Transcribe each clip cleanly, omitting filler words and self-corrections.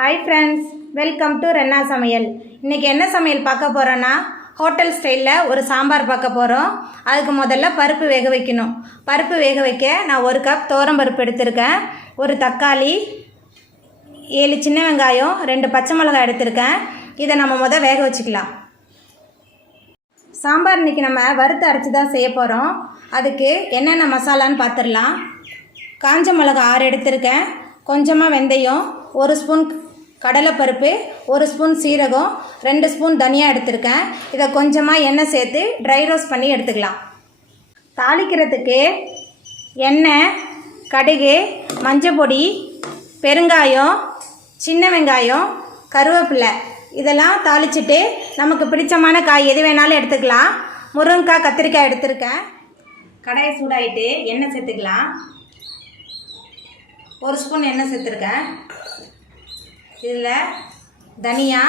Hi friends welcome to रेन्ना समयल इनके என்ன சமையல் பார்க்க போறோம்னா ஹோட்டல் ஸ்டைல்ல ஒரு சாம்பார் பார்க்க போறோம். அதுக்கு முதல்ல பருப்பு வேக வைக்கணும். பருப்பு வேக வைக்க நான் 1 கப் தோரம் பருப்பு எடுத்துர்க்கேன். ஒரு தக்காளி 7 சின்ன வெங்காயம் 2 பச்சை மிளகாய் எடுத்துர்க்கேன். இத நம்ம முதல்ல வேக வச்சுக்கலாம். சாம்பார் இன்னைக்கு நம்ம வறுத்து அரைச்சு தான் செய்ய போறோம். அதுக்கு என்னென்ன மசாலான்னு பாத்துறலாம். காஞ்ச மிளகாய் 6 எடுத்துர்க்கேன். கொஞ்சமா வெந்தயம், 1 ஸ்பூன் கடலைப்பருப்பு, 1 ஸ்பூன் சீரகம், 2 ஸ்பூன் தனியா எடுத்துர்க்கேன். இதை கொஞ்சமாக எண்ணெய் சேர்த்து ட்ரை ரோஸ்ட் பண்ணி எடுத்துக்கலாம். தாளிக்கிறதுக்கு எண்ணெய், கடுகு, மஞ்சள் பொடி, பெருங்காயம், சின்ன வெங்காயம், கருவேப்பிலை இதெல்லாம் தாளிச்சிட்டு நமக்கு பிடிச்சமான காய் எது வேணாலும் எடுத்துக்கலாம். முருங்கைக்காய், கத்திரிக்காய் எடுத்துருக்கேன். கடாயை சூடாயிட்டு எண்ணெய் சேர்த்துக்கலாம். 1 ஸ்பூன் எண்ணெய் சேர்த்துருக்கேன். இதில் தனியா,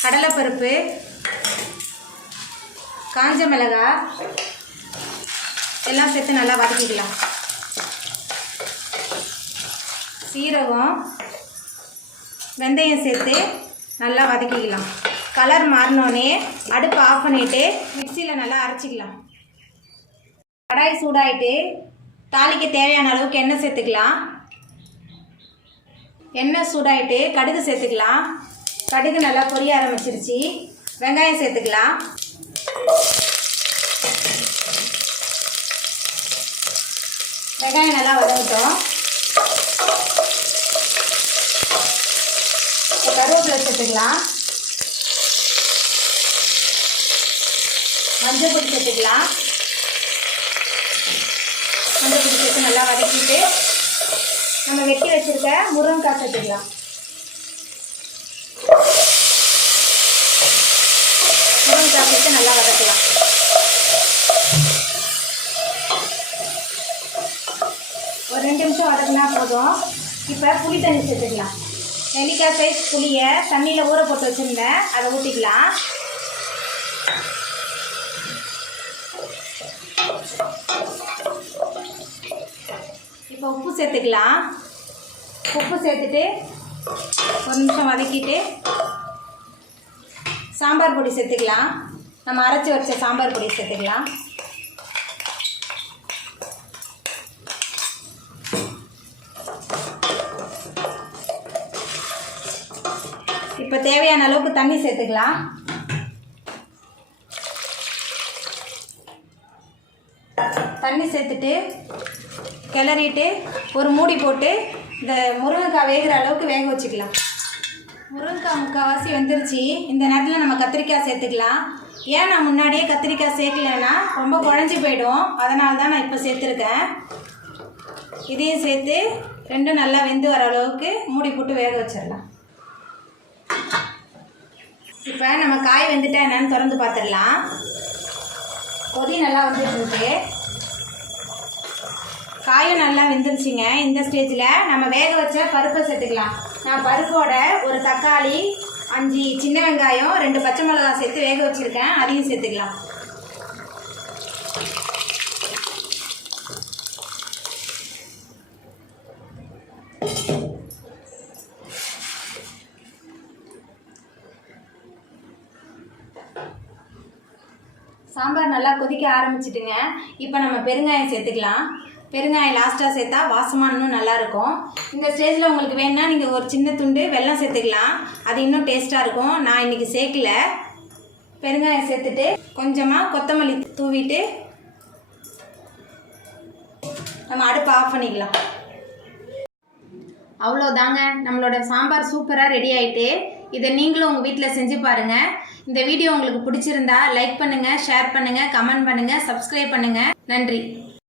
கடலைப்பருப்பு, காஞ்ச மிளகாய் எல்லாம் சேர்த்து நல்லா வதக்கிக்கலாம். சீரகம், வெந்தயம் சேர்த்து நல்லா வதக்கிக்கலாம். கலர் மாறினோடனே அடுப்பு ஆஃப் பண்ணிவிட்டு மிக்சியில் நல்லா அரைச்சிக்கலாம். கடாய் சூடாயிட்டு தாளிக்க தேவையான அளவுக்கு எண்ணெய் சேர்த்துக்கலாம். எண்ணெய் சூடாயிட்டு கடுகு சேர்த்துக்கலாம். கடுகு நல்லா பொரிய ஆரம்பிச்சிருச்சு. வெங்காயம் சேர்த்துக்கலாம். வெங்காயம் நல்லா வதங்கட்டும். கருவேப்பிலை சேர்த்துக்கலாம். மஞ்சள் பொடி சேர்த்துக்கலாம். மஞ்சள் பொடி சேர்த்து நல்லா வதக்கிட்டு நம்ம வெட்டி வச்சிருக்க முருங்கைக்காய் சேர்த்துக்கலாம். முருங்கைக்காய் சேர்த்து நல்லா வதக்கலாம். ஒரு 2 நிமிஷம் வதக்கினா போதும். இப்போ புளி தண்ணி சேர்த்துக்கலாம். நெல்லிக்காய் சைஸ் புளியை தண்ணியில் ஊற போட்டு வச்சுருந்தேன், அதை ஊற்றிக்கலாம். இப்போ உப்பு சேர்த்துக்கலாம். உப்பு சேர்த்துட்டு 1 நிமிஷம் வதக்கிட்டு சாம்பார் பொடி சேர்த்துக்கலாம். நம்ம அரைச்சி வச்ச சாம்பார் பொடி சேர்த்துக்கலாம். இப்போ தேவையான அளவுக்கு தண்ணி சேர்த்துக்கலாம். தண்ணி சேர்த்துட்டு கிளறிட்டு ஒரு மூடி போட்டு இந்த முருங்கைக்காய் வேகிற அளவுக்கு வேக வச்சுக்கலாம். முருங்கைக்காய் முக்கால்வாசி வெந்துருச்சு. இந்த நேரத்தில் நம்ம கத்திரிக்காய் சேர்த்துக்கலாம். ஏன் நான் முன்னாடியே கத்திரிக்காய் சேர்க்கலைன்னா ரொம்ப குழஞ்சி போயிடும், அதனால தான் நான் இப்போ சேர்த்துருக்கேன். இதையும் சேர்த்து ரெண்டும் நல்லா வெந்து வர அளவுக்கு மூடி போட்டு வேக வச்சிடலாம். இப்போ நம்ம காய் வெந்துட்டா என்னன்னு திறந்து பார்த்துடலாம். கொதி நல்லா வந்துட்டு காயும் நல்லா வெந்துருச்சுங்க. இந்த ஸ்டேஜில் நம்ம வேக வச்ச பருப்பை சேர்த்துக்கலாம். நான் பருப்போட ஒரு தக்காளி, 5 சின்ன வெங்காயம், 2 பச்சை மிளகாய் சேர்த்து வேக வச்சுருக்கேன். அதையும் சேர்த்துக்கலாம். சாம்பார் நல்லா கொதிக்க ஆரம்பிச்சிட்டுங்க. இப்போ நம்ம பெருங்காயம் சேர்த்துக்கலாம். பெருங்காயம் லாஸ்ட்டாக சேர்த்தா வாசமாக இன்னும் நல்லாயிருக்கும். இந்த ஸ்டேஜில் உங்களுக்கு வேணுன்னா நீங்கள் ஒரு சின்ன துண்டு வெல்லம் சேர்த்துக்கலாம். அது இன்னும் டேஸ்ட்டாக இருக்கும். நான் இன்றைக்கி சேர்க்கல. பெருங்காயம் சேர்த்துட்டு கொஞ்சமாக கொத்தமல்லி தூவிட்டு நம்ம அடுப்பை ஆஃப் பண்ணிக்கலாம். அவ்வளோதாங்க, நம்மளோட சாம்பார் சூப்பராக ரெடி ஆகிட்டு. இதை நீங்களும் உங்கள் வீட்டில் செஞ்சு பாருங்கள். இந்த வீடியோ உங்களுக்கு பிடிச்சிருந்தா லைக் பண்ணுங்கள், ஷேர் பண்ணுங்கள், கமெண்ட் பண்ணுங்கள், சப்ஸ்கிரைப் பண்ணுங்கள். நன்றி.